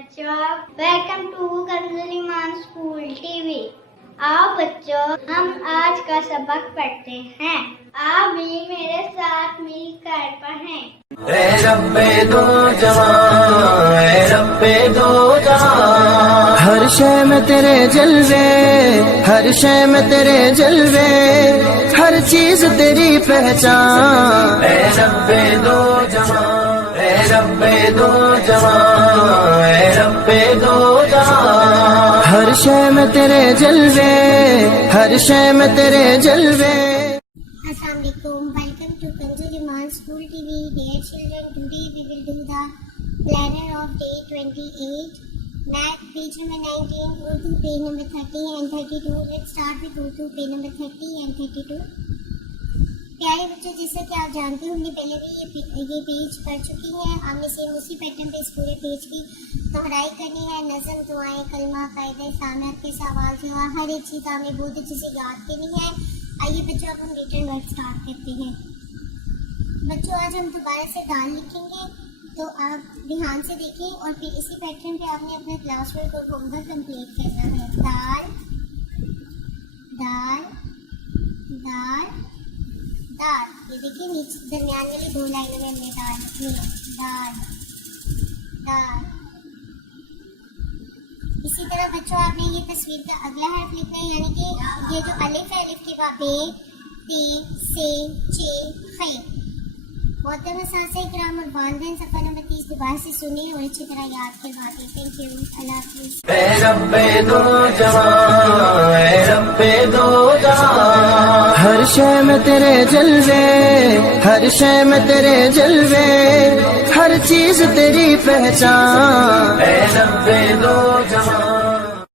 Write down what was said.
बच्चों, welcome to Kanzul Iman school TV. आओ बच्चों, हम आज का सबक पढ़ते हैं। आप भी मेरे साथ मिलकर पढ़ें। ए रब्बे दो जहां, ए रब्बे दो जहां, हर शय में तेरे जलवे, हर शय में तेरे जलवे, हर चीज तेरी पहचान। ए रब्बे दो जहां, ए रब्बे दो जहां, ए रब्बे दो जहां, हर शय में तेरे जलवे, हर शय में तेरे जलवे। Assalamualaikum. Welcome to Kanzul Iman School TV. Dear children, today we will do the planner of day 28. Math page number 19, Urdu page number 30 and 32. Let's start with Urdu page number 30 and 32. प्यारे बच्चों, जैसा कि आप जानते होंगे पहले भी ये पेज पढ़ चुकी हैं। हमने सेम उसी पैटर्न पे इस पूरे पेज की दोहराई करनी है। नज़म, दुआएं, कलमा, कायदे, सामत के सवाल जवाब, हर एक चीज़ हमें बहुत अच्छे से याद करनी है। आइए बच्चों, अब हम रिटर्न वर्क स्टार्ट करते हैं। बच्चों, आज हम दोबारा से दाल लिखेंगे, तो आप ध्यान से देखें और फिर इसी पैटर्न पे आपने अपने क्लास वर्क और होमवर्क कंप्लीट करना है। दाल दाल दाल दाल, ये देखिए नीचे दरमियान वाली दो लाइनों में हमने दाल लिखनी है। दाल दाल। इसी तरह बच्चों, आपने ये तस्वीर का अगला हर्फ लिखना है, यानी कि ये जो अलिफ है, अलिफ के बाद बे, ते, से, चे, खे। मोहतरम साथी किराम और वालिदैन, सफ़ा नंबर 30 दोबारा से सुनिए और अच्छी तरह याद करवाइए। Thank you. अल्लाह हाफ़िज़। ए रब्बे दो जहां, ए रब्बे दो जहां, हर शय में तेरे जलवे, हर शय में तेरे जलवे, हर चीज तेरी पहचान। ए रब्बे दो